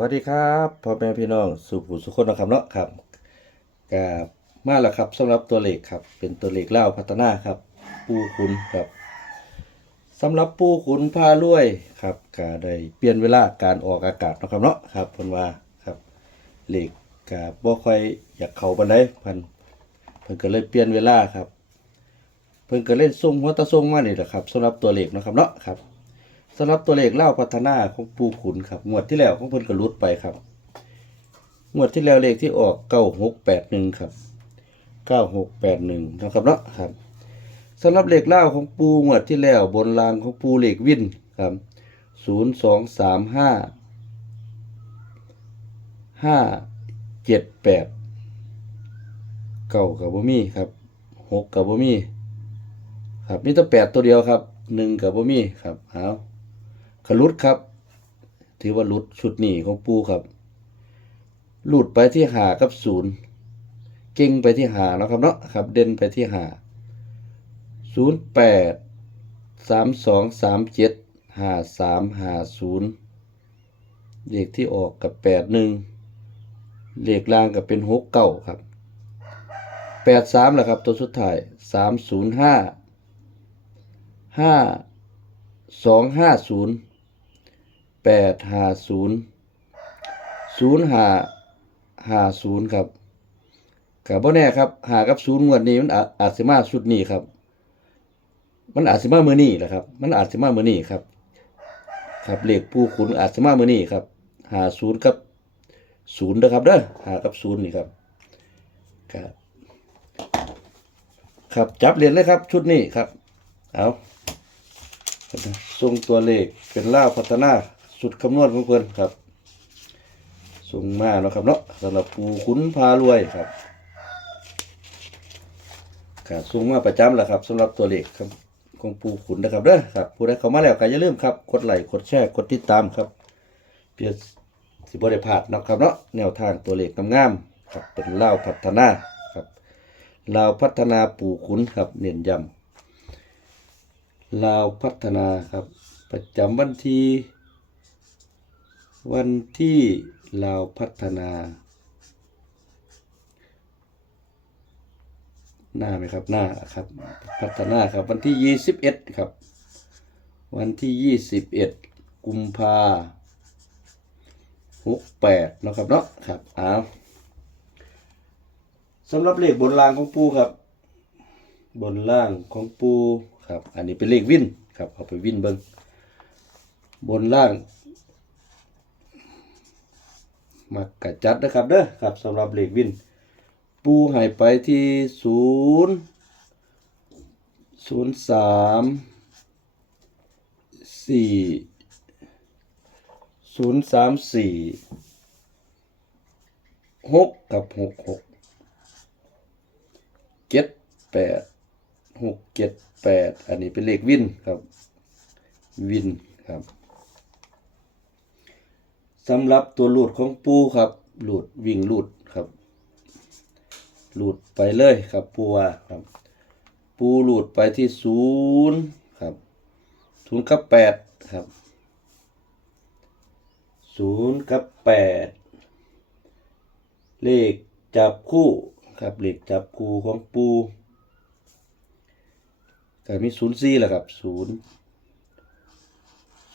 วัสดีครับพ่อแม่พี่น้องสุขุสุขคนนะครับเนาะครับกับมาแล้วครับสำหรับตัวเลขครับ เป็นตัวเลขเล่าพัฒนาครับ ปูขุนครับสำหรับปูขุนพารวยครับก็ได้เปลี่ยนเวลาการออกอากาศนะครับเนาะครับเพิ่นว่าครับเลขก็บ่ค่อยอยากเข้าปานใดพิ่นเพิ่นก็เลยเปลี่ยนเวลาครับ เพิ่นก็เล่นส่งหัวตะส่งมานี่แหละครับสำหรับตัวเลขนะครับเนาะครับ สำหรับตัวเลขเล่าพัฒนาของปูขุนครับงวดที่แล้วของเพิ่นก็ลุดไปครับงวดที่แล้วเลขที่ออกเก้าหกแปดหนึ่งครับเก้าหกแปดหนึ่งนะครับเนาะครับสำหรับเลขเล่าของปูงวดที่แล้วบนรางของปูเลขวินครับศูนย์สองสามห้าห้าเจ็ดแปดเก้ากับบ่มีครับหกกับบ่มีครับมีแต่แปดตัวเดียวครับหนึ่งกับบ่มีครับเอา ขลุดครับ ถือว่าหลุดชุดนี้ของปูครับหลุดไปที่หากับศูนย์เก่งไปที่หาแล้วครับเนาะครับ เด่นไปที่หาศูนย์แปดสามสองสามเจ็ดห้าสามห้าศูนย์เลขที่ออกกับแปดหนึ่งเลขล่างกับเป็นหกเก้าครับแปดสามแหละครับ ตัวสุดท้ายสามศูนย์ห้าห้าสองห้าศูนย์ แปดห้าศูนย์ศูนย์ห้าห้าศูนย์ครับกับบ่แน่ครับหากับศูนย์งวดนี้มันอาจอาจสิมาชุดนี้ครับ มันอาจสิมามือนี้แหละครับ มันอาจสิมามือนี้ครับ ครับเลขผู้ขุนอาจสิมามือนี้ครับหาศูนย์กับศูนย์นะครับเด้อหากับศูนย์นี่ครับครับ ครับจับเหรียญเลยครับ ชุดนี้ครับ เอาส่งตัวเลขเป็นล่าวพัฒนา สุดคำนวณของเพื่อนครับส่งมาเนะครับเนาะสำหรับปูขุนพารวยครับครับส่งมาประจำแหละครับสำหรับตัวเลขครับของปูขุนนะครับเด้อครับผู้ใดเข้ามาแล้วก็อย่าลืมครับกดไลค์กดแชร์กดติดตามครับเพื่อสิบ่ได้พลาดนะครับเนาะแนวทางตัวเลขงามๆครับเป็นเล่าพัฒนาครับเลาพัฒนาปูขุนครับเน้นย้ำลาวพัฒนาครับ ประจำวันที่ วันที่ลาพัฒนา หน้าไหมครับหน้าครับ พัฒนาครับวันที่ยี่สิบเอ็ดครับ วันที่ยี่สิบเอ็ดกุมภาหกแปดนะครับเนาะครับอ้าวสำหรับเลขบนรางของปูครับ บนล่างของปูครับ อันนี้เป็นเลขวินครับเอาไปวินเบิงบนล่าง มากระจัดนะครับเด้อครับสำหรับเลขวิน ปูหายไปที่ศูนย์ศูนย์สามสี่ศูนย์สามสี่หกกับหกหกเจ็ดแปดหกเจ็ดแปดอันนี้เป็นเลขวินครับ วินครับ สำหรับตัวหลุดของปูครับหลุดวิ่งหลุดครับหลุดไปเลยครับปูว่าครับ ปูหลุดไปที่ศูนย์ครับศูนย์กับแปดครับศูนย์กับแปดเลขจับคู่ครับเลขจับคู่ของปูก็มีศูนย์สี่แหละครับศูนย์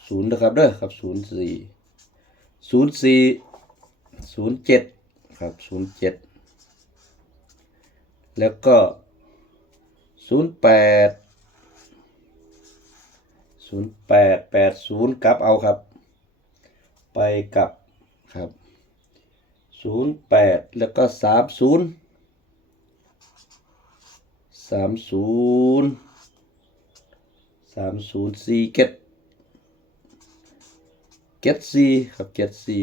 ศูนย์นะครับเด้อครับศูนย์สี่ ศูนย์สี่ศูนย์เจ็ดครับศูนย์เจ็ดแล้วก็ศูนย์แปดศูนย์แปดแปดศูนย์กลับเอาครับ ไปกับครับศูนย์แปดแล้วก็สามศูนย์สามศูนย์สามศูนย์สี่เก็ด เก็ดสี่ครับเก็ดสี่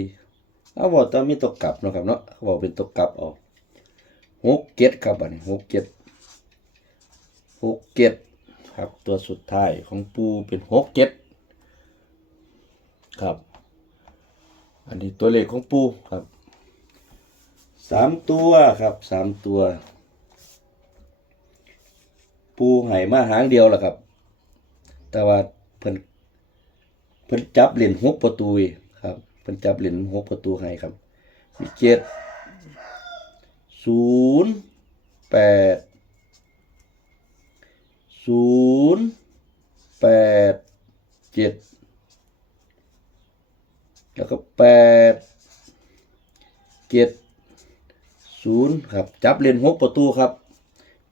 เอาบอกตองมีตกกลับเนาะครับเนาะเขาบอกเป็นตกกลับเอาหกเจ็ดครับอันนี้หกเจ็ดหกเจ็ดครับตัวสุดท้ายของปูเป็นหกเจ็ดครับ อันนี้ตัวเลขของปูครับสามตัวครับสามตัว ปูไห่มาหางเดียวแหละครับ แต่ว่าเพิ่น เพิ่นจับเหรียญหกประตูครับเป็นจับเหรียญหกประตูให้ครับมีเจ็ดศูนย์แปดศูนย์แปดเจ็ดแล้วก็แปดเจ็ดศูนย์ครับ จับเหรียญหกประตูครับ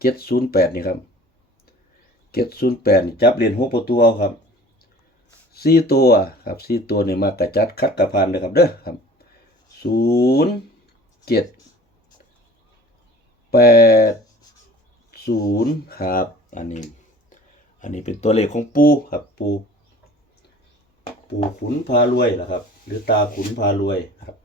เจ็ดศูนย์แปดนี่ครับเจ็ดศูนย์แปดจับเหรียญหกประตูเอาครับ สี่ตัวครับสี่ตัวเนี่ยมากระจัดคัดกระพานเลยครับเด้อครับศูนย์เจ็ดแปดศูนย์ครับ อันนี้ อันนี้เป็นตัวเลขของปูครับ ปูปูขุนพารวยนะครับ หรือตาขุนพารวยครับ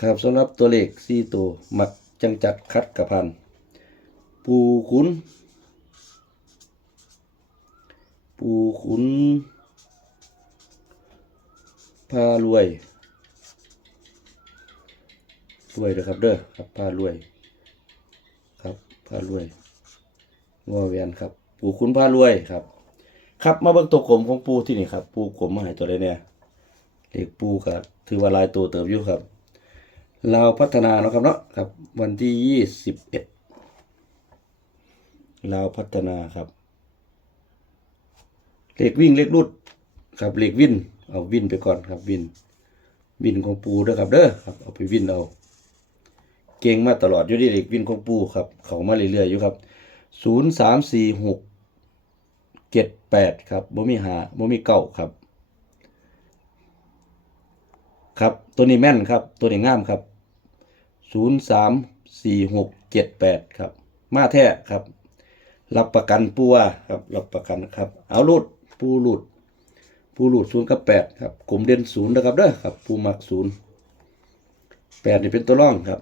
ครับสำหรับตัวเลขสี่ตัว มักจังจัดคัดกระพันปูขุน ปูขุนพารวยรวยนะครับเด้อครับพารวย ครับพารวยงัวเวียนครับ ปูขุนพารวยครับ ครับมาเบิ่งตัวกลมของปูที่นี่ครับ ปูกลมมาให้ตัวใดเนี่ยเลขปูก็ถือว่าลายตัวเติบอยู่ครับเราพัฒนาเนาะครับเนาะครับ วันที่ยี่สิบเอ็ดลาพัฒนาครับ เลขวิ่งเลขรุดครับเลขวินเอาวินไปก่อนครับวินวินของปูเด้อครับเด้อครับเอาไปวินเอาเก่งมาตลอดอยู่ที่เลขวินของปูครับเขามาเรื่อยๆอยู่ครับศูนย์สามสี่หกเจ็ดแปดครับบ่มีหาบ่มีเก้าครับ ครับตัวนี้แม่นครับตัวนี้งามครับศูนย์สามสี่หกเจ็ดแปดครับ มาแท้ครับ รับประกันปัวครับรับประกันครับ เอาลูด ปูหลูดปูหลูดศูนย์กับแปดครับกลุ่มเด่นศูนย์นะครับเด้อครับปูมักศูนย์แปดนี่เป็นตัวร่องครับ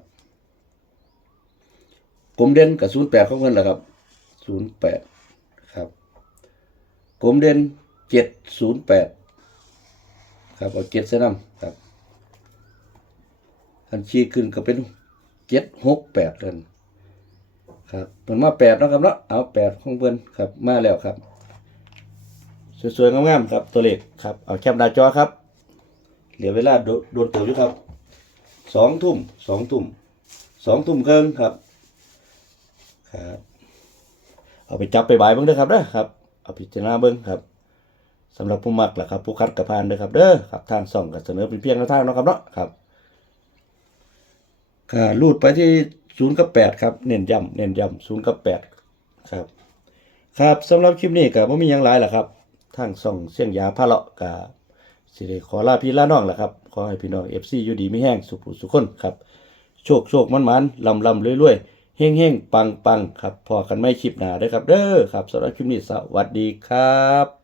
กลุ่มเด่นกับศูนย์แปดของเพิ่นแหละครับศูนย์แปดครับกลุ่มเด่นเจ็ดศูนย์แปดครับเอาเจ็ดเส้นำครับอันชี้ขึ้นก็เป็นเจ็ดหกแปดเลยครับเป็นมาแปดนะครับเนาะเอาแปดของเพื่อนครับมาแล้วครับ สวยๆงามๆครับตัวเลขครับเอาแคปหน้าจอครับ เหลือเวลาโดโดนเติมอยู่ครับสองทุ่มสองทุ่มสองทุ่มครึ่งครับครับ เอาไปจับไปบายเบิ้งเด้อครับเด้อครับเอาพิจารณาเบิ้งครับสำหรับผู้มักล่ะครับผู้คัดกระพานเด้อครับเด้อครับทางส่องก็เสนอเป็นเพียงทางเนาะครับเนาะครับค่ะรูดไปที่ศูนย์กับแปดครับเน้นย้ำเน้นย้ำศูนย์กับแปดครับ ครับสำหรับคลิปนี้ก็บ่มีหยังหลายล่ะครับ ทางส่องเสียงยาพาเลาะก็สิเดขอลาพี่ลาน้องล่ะครับขอให้พี่น้องเอฟซีอยู่ดีไม่แห้งสุขสุขคนครับ โชคโชคมันมันลำลำรวยๆเฮงเฮงปังปังครับพอกันไม่คลิปหนาด้อครับเด้อครับสำหรับคลิปนี้สวัสดีครับ